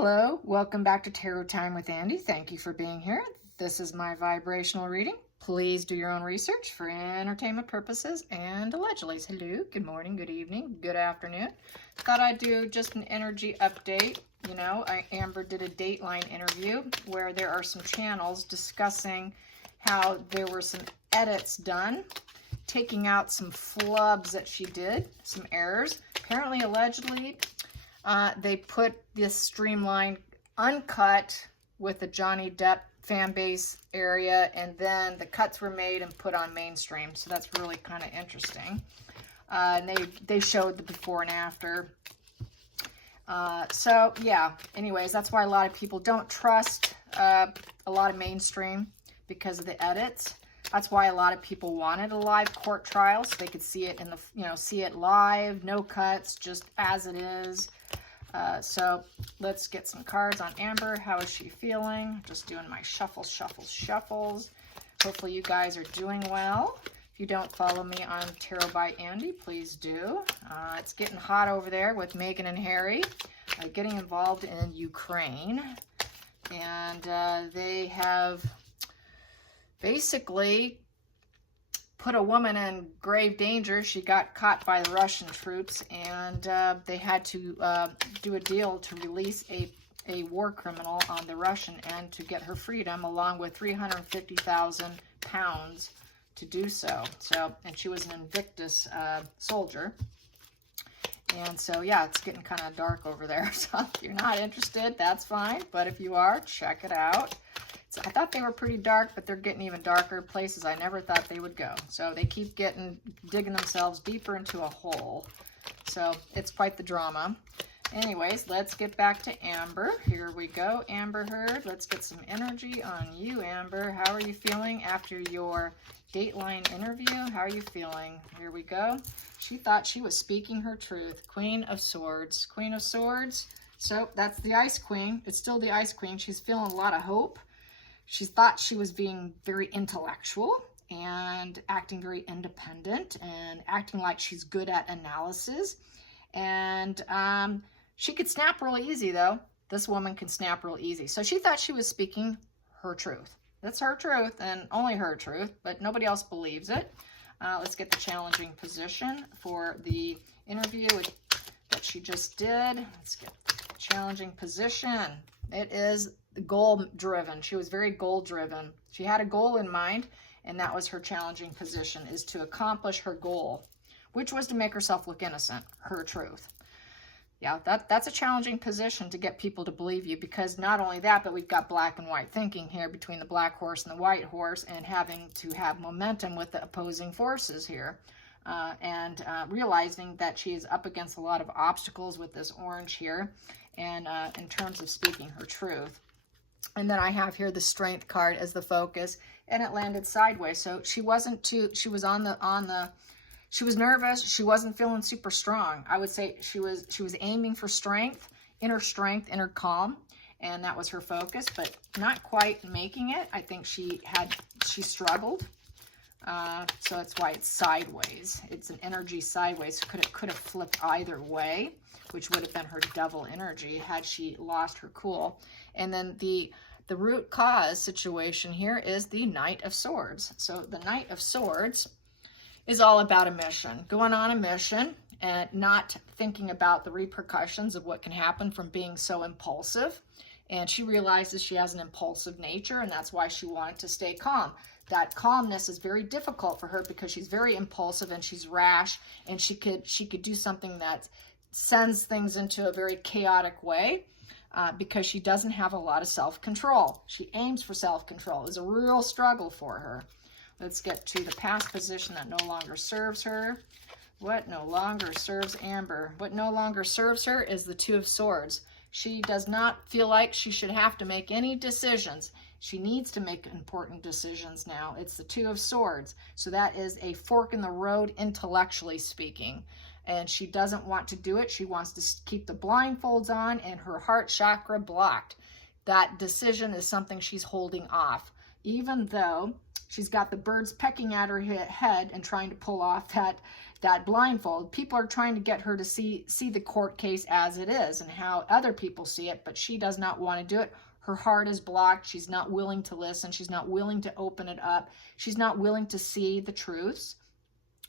Hello, welcome back to Tarot Time with Andy. Thank you for being here. This is my vibrational reading. Please do your own research for entertainment purposes and allegedly. Hello, good morning, good evening, good afternoon. Thought I'd do just an energy update. You know, Amber did a Dateline interview where there are some channels discussing how there were some edits done, taking out some flubs that she did, some errors. Apparently, allegedly, they put this streamlined uncut with the Johnny Depp fan base area, and then the cuts were made and put on mainstream. So that's really kind of interesting. And they showed the before and after. So yeah, anyways, that's why a lot of people don't trust a lot of mainstream because of the edits. That's why a lot of people wanted a live court trial so they could see it in the, see it live, no cuts, just as it is. So let's get some cards on Amber. How is she feeling? Just doing my shuffles. Hopefully you guys are doing well. If you don't follow me on Tarot by Andy, please do. It's getting hot over there with Meghan and Harry getting involved in Ukraine. And they have basically put a woman in grave danger. She got caught by the Russian troops, and they had to do a deal to release a war criminal on the Russian end to get her freedom, along with 350,000 pounds to do so. And she was an Invictus soldier. And so, yeah, it's getting kind of dark over there. So if you're not interested, that's fine. But if you are, check it out. So I thought they were pretty dark, but they're getting even darker, places I never thought they would go. So they keep digging themselves deeper into a hole. So it's quite the drama. Anyways, let's get back to Amber. Here we go, Amber Heard. Let's get some energy on you, Amber. How are you feeling after your Dateline interview? How are you feeling? Here we go. She thought she was speaking her truth. Queen of Swords. Queen of Swords. So that's the Ice Queen. It's still the Ice Queen. She's feeling a lot of hope. She thought she was being very intellectual and acting very independent and acting like she's good at analysis. And she could snap real easy, though. This woman can snap real easy. So she thought she was speaking her truth. That's her truth and only her truth, but nobody else believes it. Let's get the challenging position for the interview that she just did. Let's get the challenging position. It is goal-driven. She was very goal-driven. She had a goal in mind, and that was her challenging position, is to accomplish her goal, which was to make herself look innocent, her truth. Yeah, that's a challenging position to get people to believe you, because not only that, but we've got black and white thinking here between the black horse and the white horse, and having to have momentum with the opposing forces here. And realizing that she is up against a lot of obstacles with this orange here, and in terms of speaking her truth. And then I have here the Strength card as the focus, and it landed sideways. So she wasn't too, she was she was nervous. She wasn't feeling super strong. I would say she was aiming for strength, inner calm, and that was her focus, but not quite making it. I think she struggled. So that's why it's sideways. It's an energy sideways. Could have flipped either way, which would have been her devil energy had she lost her cool. And then the root cause situation here is the Knight of Swords. So the Knight of Swords is all about a mission, going on a mission and not thinking about the repercussions of what can happen from being so impulsive. And she realizes she has an impulsive nature, and that's why she wanted to stay calm. That calmness is very difficult for her because she's very impulsive and she's rash, and she could do something that sends things into a very chaotic way because she doesn't have a lot of self-control. She aims for self-control. It's a real struggle for her. Let's get to the past position that no longer serves her. What no longer serves Amber? What no longer serves her is the Two of Swords. She does not feel like she should have to make any decisions. She needs to make important decisions now. It's the Two of Swords. So that is a fork in the road, intellectually speaking. And she doesn't want to do it. She wants to keep the blindfolds on and her heart chakra blocked. That decision is something she's holding off, even though she's got the birds pecking at her head and trying to pull off that blindfold. People are trying to get her to see the court case as it is and how other people see it, but she does not want to do it. Her heart is blocked. She's not willing to listen. She's not willing to open it up. She's not willing to see the truths.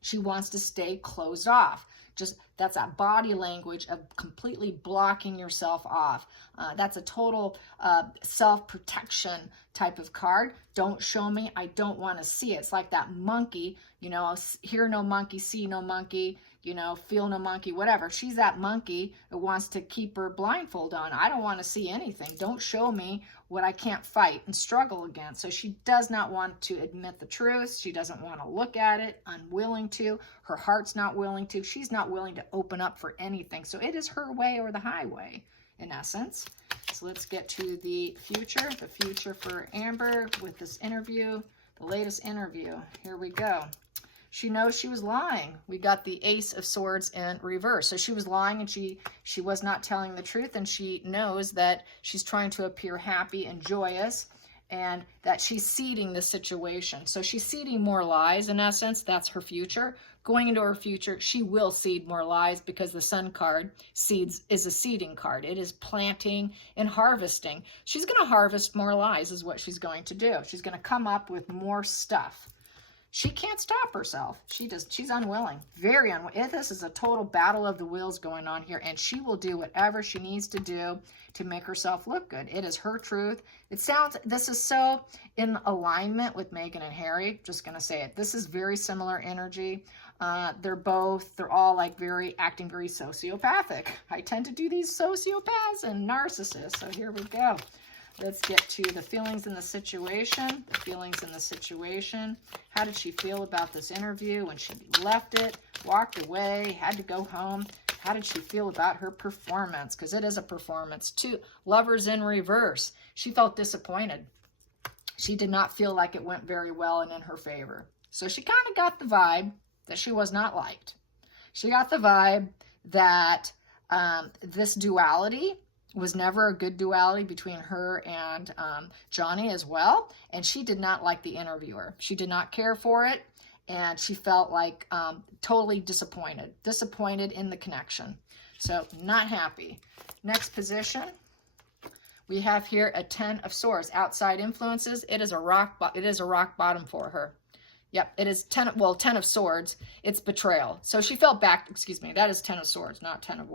She wants to stay closed off. Just that's that body language of completely blocking yourself off. That's a total self-protection type of card. Don't show me. I don't want to see it. It's like that monkey, you know, hear no monkey, see no monkey, you know, feel no monkey, whatever. She's that monkey that wants to keep her blindfold on. I don't want to see anything. Don't show me what I can't fight and struggle against. So she does not want to admit the truth. She doesn't want to look at it, unwilling to. Her heart's not willing to. She's not willing to open up for anything. So it is her way or the highway, in essence. So let's get to the future for Amber with this interview, the latest interview. Here we go. She knows she was lying. We got the Ace of Swords in reverse. So she was lying and she was not telling the truth, and she knows that she's trying to appear happy and joyous and that she's seeding the situation. So she's seeding more lies in essence. That's her future. Going into her future, she will seed more lies because the Sun card is a seeding card. It is planting and harvesting. She's going to harvest more lies is what she's going to do. She's going to come up with more stuff. She can't stop herself. She's unwilling, very unwilling. This is a total battle of the wills going on here, and she will do whatever she needs to do to make herself look good. It is her truth. This is so in alignment with Meghan and Harry. Just going to say it. This is very similar energy. They're all like acting very sociopathic. I tend to do these sociopaths and narcissists. So here we go. Let's get to the feelings in the situation. The feelings in the situation. How did she feel about this interview when she left it, walked away, had to go home? How did she feel about her performance? Because it is a performance too. Lovers in reverse. She felt disappointed. She did not feel like it went very well and in her favor. So she kind of got the vibe that she was not liked. She got the vibe that this duality was never a good duality between her and Johnny as well. And she did not like the interviewer. She did not care for it. And she felt like totally disappointed in the connection. So not happy. Next position, we have here a 10 of Swords. Outside influences. It is a rock bottom for her. Yep, it is 10 of Swords. It's betrayal. So she felt back, excuse me, that is 10 of Swords, not 10 of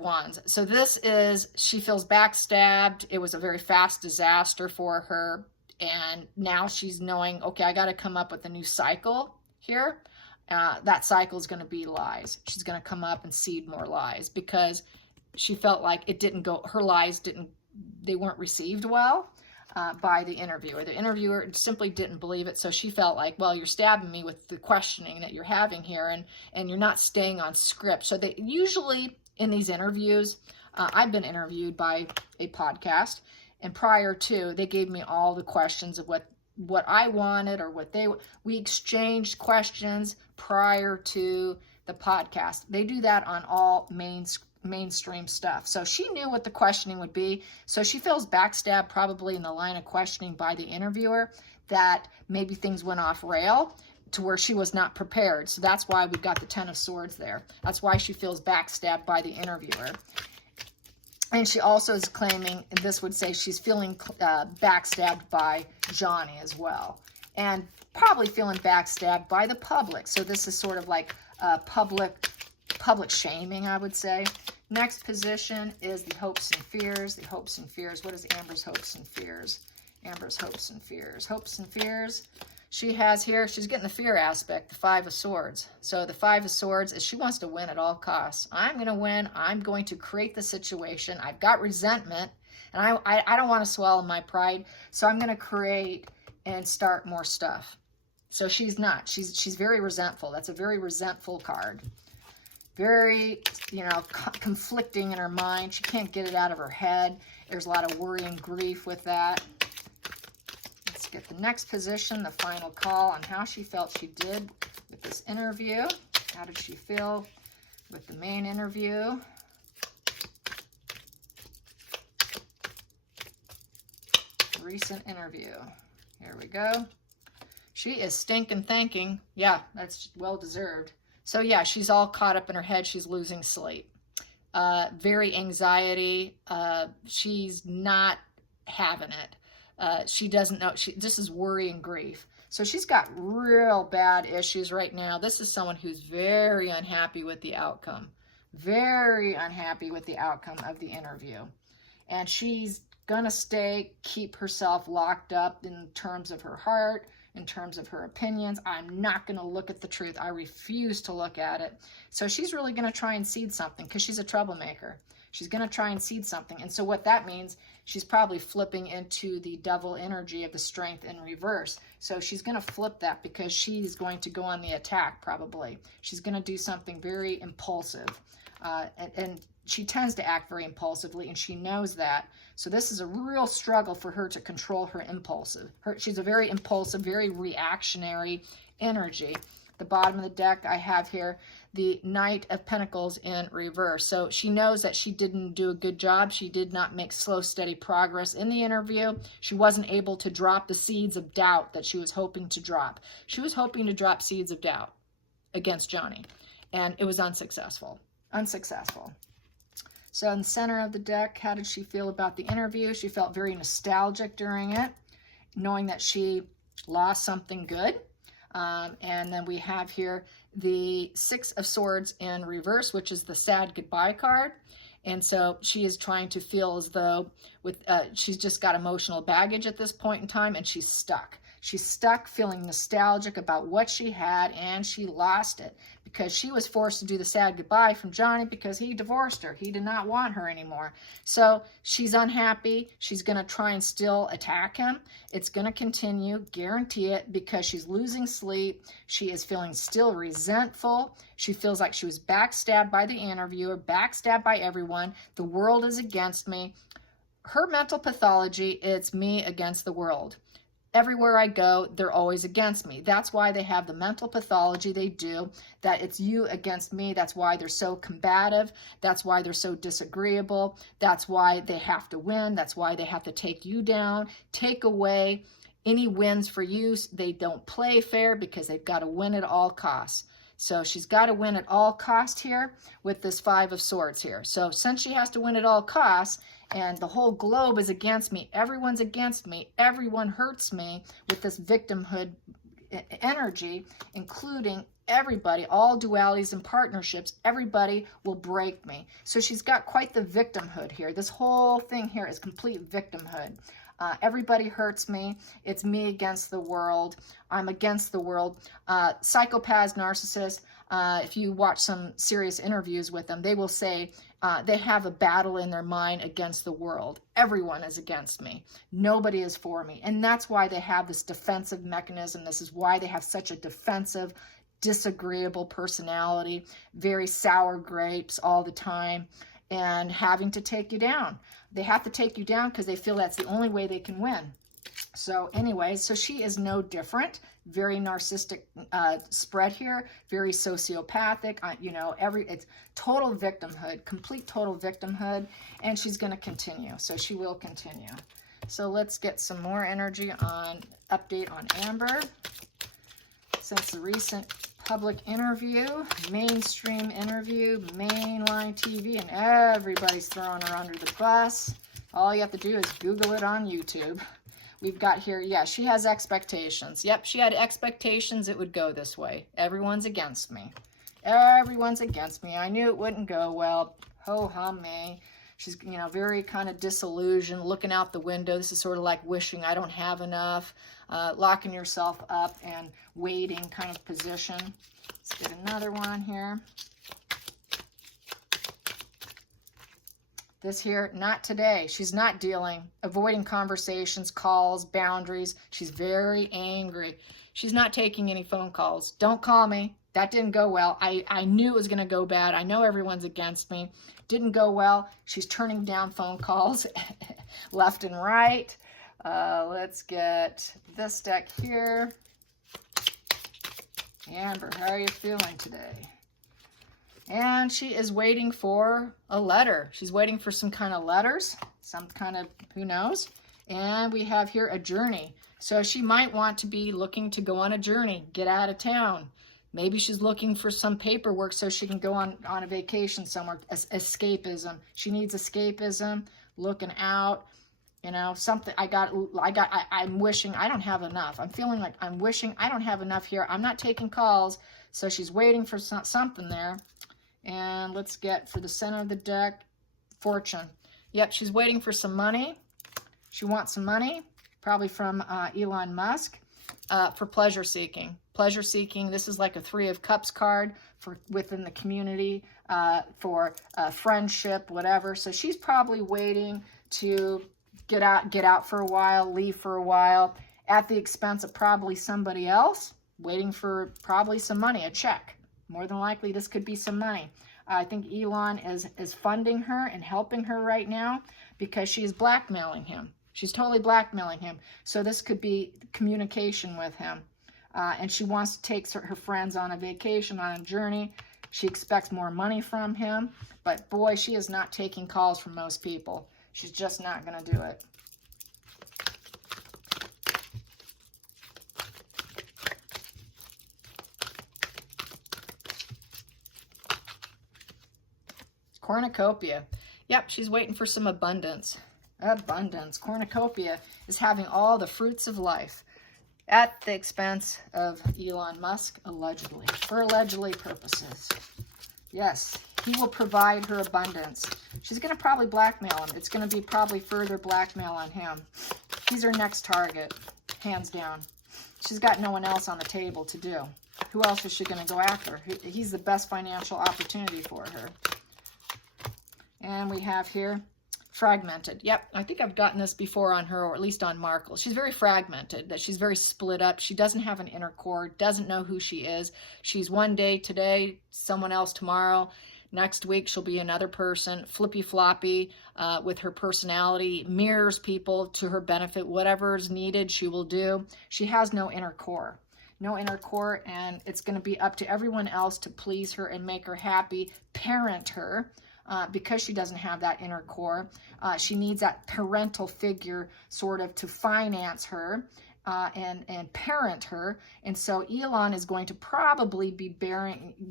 Wands. So this is, she feels backstabbed. It was a very fast disaster for her. And now she's knowing, okay, I got to come up with a new cycle here. That cycle is going to be lies. She's going to come up and seed more lies because she felt like her lies they weren't received well by the interviewer. The interviewer simply didn't believe it. So she felt like, well, you're stabbing me with the questioning that you're having here and you're not staying on script. So they usually, in these interviews, I've been interviewed by a podcast, and prior to, they gave me all the questions of what I wanted or we exchanged questions prior to the podcast. They do that on all mainstream stuff. So she knew what the questioning would be. So she feels backstabbed probably in the line of questioning by the interviewer, that maybe things went off rail to where she was not prepared. So that's why we got the 10 of Swords there. That's why she feels backstabbed by the interviewer. And she also is claiming, and this would say she's feeling backstabbed by Johnny as well. And probably feeling backstabbed by the public. So this is sort of like public shaming, I would say. Next position is the hopes and fears. The hopes and fears. What is Amber's hopes and fears? Amber's hopes and fears. Hopes and fears. She has here, she's getting the fear aspect, the 5 of Swords. So the 5 of Swords is she wants to win at all costs. I'm going to win. I'm going to create the situation. I've got resentment, and I don't want to swallow my pride. So I'm going to create and start more stuff. So she's not. She's very resentful. That's a very resentful card. Very, conflicting in her mind. She can't get it out of her head. There's a lot of worry and grief with that. Let's get the next position, the final call on how she felt she did with this interview. How did she feel with the main interview? Recent interview. Here we go. She is stinking thanking. Yeah, that's well deserved. So yeah, she's all caught up in her head. She's losing sleep. Very anxiety. She's not having it. She doesn't know. This is worry and grief. So she's got real bad issues right now. This is someone who's very unhappy with the outcome. Very unhappy with the outcome of the interview. And she's gonna keep herself locked up in terms of her heart, in terms of her opinions. I'm not going to look at the truth. I refuse to look at it. So she's really going to try and seed something because she's a troublemaker. She's going to try and seed something. And so what that means, she's probably flipping into the devil energy of the strength in reverse. So she's going to flip that because she's going to go on the attack probably. She's going to do something very impulsive. And she tends to act very impulsively, and she knows that. So this is a real struggle for her to control her impulsive. She's a very impulsive, very reactionary energy. The bottom of the deck I have here, the Knight of Pentacles in reverse. So she knows that she didn't do a good job. She did not make slow, steady progress in the interview. She wasn't able to drop the seeds of doubt that she was hoping to drop. She was hoping to drop seeds of doubt against Johnny, and it was unsuccessful. Unsuccessful. So in the center of the deck, how did she feel about the interview? She felt very nostalgic during it, knowing that she lost something good. And then we have here the Six of Swords in reverse, which is the sad goodbye card. And so she is trying to feel as though she's just got emotional baggage at this point in time, and she's stuck. She's stuck feeling nostalgic about what she had, and she lost it because she was forced to do the sad goodbye from Johnny because he divorced her. He did not want her anymore. So she's unhappy. She's going to try and still attack him. It's going to continue, guarantee it, because she's losing sleep. She is feeling still resentful. She feels like she was backstabbed by the interviewer, backstabbed by everyone. The world is against me. Her mental pathology, it's me against the world. Everywhere I go, they're always against me. That's why they have the mental pathology they do, that it's you against me. That's why they're so combative. That's why they're so disagreeable. That's why they have to win. That's why they have to take you down, take away any wins for you. They don't play fair because they've got to win at all costs. So she's got to win at all costs here with this Five of Swords here. So since she has to win at all costs, and the whole globe is against me, everyone's against me, everyone hurts me with this victimhood energy, including everybody, all dualities and partnerships, everybody will break me. So she's got quite the victimhood here. This whole thing here is complete victimhood. Everybody hurts me. It's me against the world. I'm against the world. Psychopaths, narcissists, if you watch some serious interviews with them, they will say they have a battle in their mind against the world. Everyone is against me. Nobody is for me. And that's why they have this defensive mechanism. This is why they have such a defensive, disagreeable personality, very sour grapes all the time, and having to take you down. They have to take you down because they feel that's the only way they can win. So anyway, so she is no different. Very narcissistic spread here, very sociopathic, it's total victimhood, complete total victimhood, and she's going to continue. So she will continue. So let's get some more energy update on Amber. Since the recent public interview, mainstream interview, mainline TV, and everybody's throwing her under the bus. All you have to do is Google it on YouTube. We've got here, yeah, she has expectations. Yep, she had expectations it would go this way. Everyone's against me. Everyone's against me. I knew it wouldn't go well. Ho-hum me. She's, very kind of disillusioned, looking out the window. This is sort of like wishing I don't have enough, locking yourself up and waiting kind of position. Let's get another one here. This here, not today. She's not avoiding conversations, calls, boundaries. She's very angry. She's not taking any phone calls. Don't call me. That didn't go well. I knew it was going to go bad. I know everyone's against me. Didn't go well. She's turning down phone calls left and right. Let's get this deck here. Amber, how are you feeling today? And she is waiting for a letter. She's waiting for some kind of letters, some kind of, who knows? And we have here a journey. So she might want to be looking to go on a journey, get out of town. Maybe she's looking for some paperwork so she can go on a vacation somewhere. Escapism. She needs escapism, looking out, you know, something. I'm wishing I don't have enough. I'm feeling like I'm wishing I don't have enough here. I'm not taking calls. So she's waiting for something there. And let's get for the center of the deck, fortune. Yep, she's waiting for some money. She wants some money, probably from Elon Musk, for pleasure seeking. Pleasure seeking, this is like a 3 of Cups card for within the community, for friendship, whatever. So she's probably waiting to get out for a while, leave for a while, at the expense of probably somebody else, waiting for probably some money, a check. More than likely, this could be some money. I think Elon is funding her and helping her right now because she is blackmailing him. She's totally blackmailing him. So this could be communication with him. And she wants to take her friends on a vacation, on a journey. She expects more money from him. But boy, she is not taking calls from most people. She's just not going to do it. Cornucopia. Yep, she's waiting for some abundance. Abundance. Cornucopia is having all the fruits of life at the expense of Elon Musk, allegedly, for allegedly purposes. Yes, he will provide her abundance. She's going to probably blackmail him. It's going to be probably further blackmail on him. He's her next target, hands down. She's got no one else on the table to do. Who else is she going to go after? He's the best financial opportunity for her. And we have here fragmented. Yep, I think I've gotten this before on her, or at least on Markle. She's very fragmented, that she's very split up. She doesn't have an inner core, doesn't know who she is. She's one day today, someone else tomorrow. Next week, she'll be another person, flippy-floppy with her personality, mirrors people to her benefit. Whatever is needed, she will do. She has no inner core. No inner core, and it's going to be up to everyone else to please her and make her happy, parent her. Because she doesn't have that inner core. She needs that parental figure sort of to finance her and parent her. And so Elon is going to probably be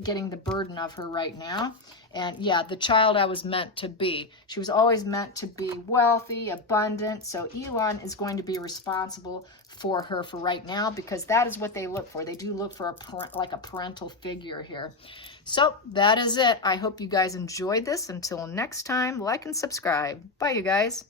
getting the burden of her right now. And yeah, the child I was meant to be. She was always meant to be wealthy, abundant. So Elon is going to be responsible for her for right now, because that is what they look for. They do look for a parental figure here. So that is it. I hope you guys enjoyed this. Until next time, like and subscribe. Bye, you guys.